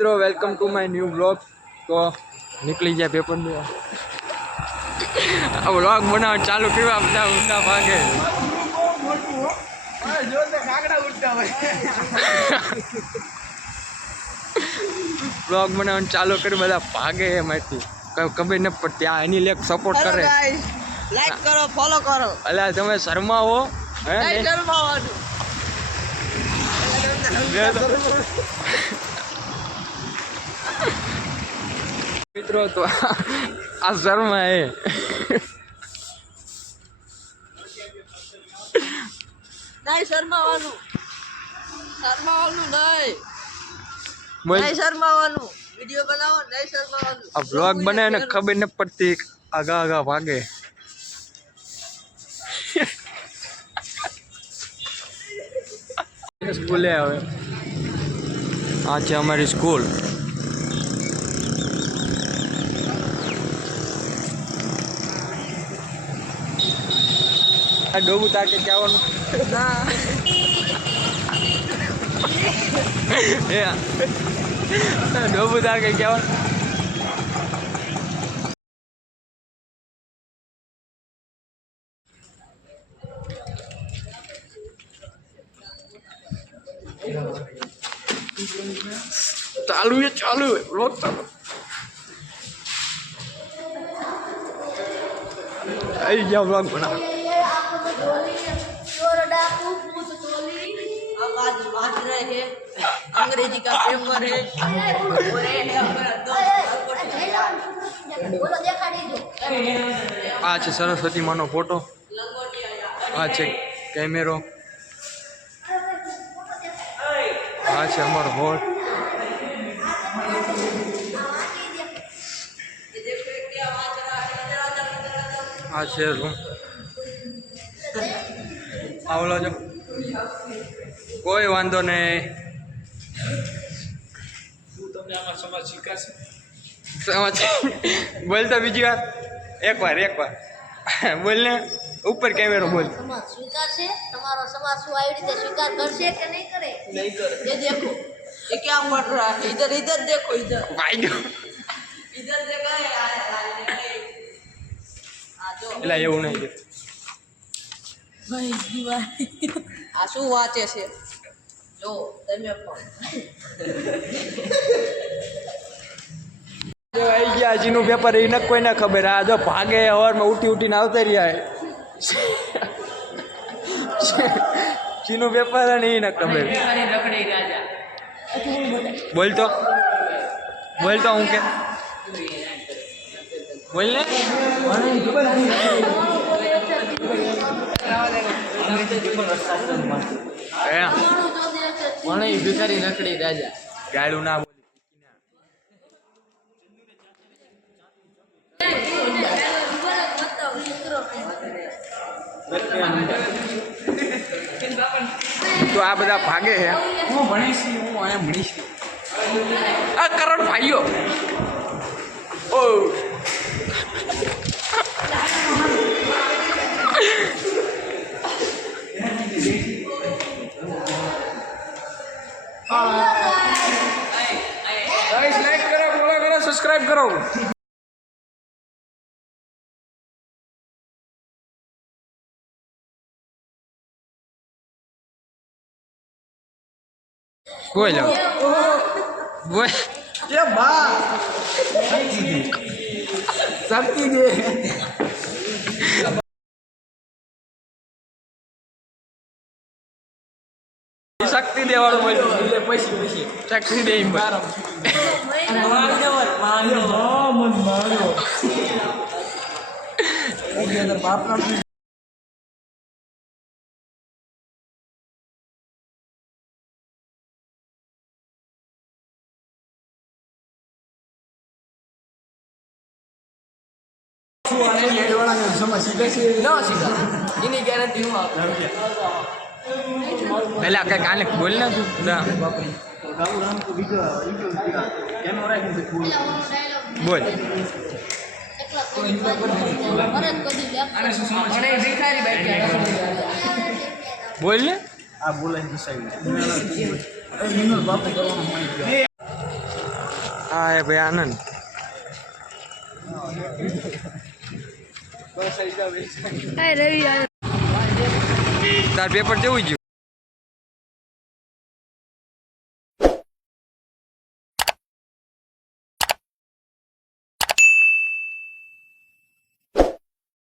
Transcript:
મિત્રો welcome to my new blog. તો નીકળી જાય પેપર બે આ બ્લોગ બનાવવાનું ચાલુ કર્યું બધા ઊંડા ભાગે બ્લોગ બનાવવાનું ચાલુ કર્યું બધા ભાગે એમાંથી કઈ ખબર ન પડતી આ એની લેક સપોર્ટ કરે લાઈક કરો ફોલો કરો અલ્યા તમે શર્માવો હે નહીં શર્માવાનું મિત્રો તો આ શર્મા હે નહીં શર્માવાનું નહીં શર્માવાનું વિડિયો બનાવો નહીં શર્માવાનું આ બ્લોગ બનાવે ને ખબર ન પડતી આગા આગા ભાગે સ્કૂલે આવે આ છે અમારી સ્કૂલ આ ડોબું તાકે જવાનું ના ડોબું તાકે જવાનું ચાલુ है रोज चालू आई जाओ ब्लॉग बना अंग्रेजी का पेपर है आ છે સરસ્વતી માનો ફોટો આ છે કેમેરો આ છે અમારો હોલ આ છે રૂમ આવલો જો કોઈ વાંધો નહીં તમને આમાં સમાજ શીખાશે સમાજ બોલતા બીજી વાર એક વાર બોલ ને ઉપર કેમેરો બોલ સમાજ સ્વીકારશે તમારો સમાજ શું આવી રીતે સ્વીકાર કરશે કે નહીં કરે नहीं करे ये देखो ये क्या पढ़ रहा है इधर इधर देखो इधर ભાઈ ગયો इधर देखा है आ जो એટલે એવું નહીં भाई दीवार आ શું વાંચે છે જો તમે પણ જો આવી ગયા જીનું પેપર એ ન કોઈને ખબર આ જો ભાગે હવારમાં ઉઠીને આવતા રહ્યા જીનું પેપર ને એ ન ખબર બોલતો હું કે બોલ ને ભિખારી નકડી રાજા ગાયડું ના બોલ તો આ બધા ભાગે છે હું ભણીશ હું અહીંયા ભણીશ આ કરણ ભાઈઓ ઓ લાઈક કરો ફોલો કરો સબસ્ક્રાઇબ કરો બોલ બોલ એ બા શક્તિ દે શક્તિ દેવાળો બોલ એટલે પૈસી શક્તિ દે એમ મારો બાપના સમજ શીખે ના શીખા એની ગેરંટી હું આપું પેલા કઈ કાને બોલ ને તું બોલ ભિખારી બેઠા બોલ ને આ બોલાય દિશાવી બાપે કરવાનું મળી ગયો આ હે ભાઈ આનંદ. તાર પેપર કેવું ગયું?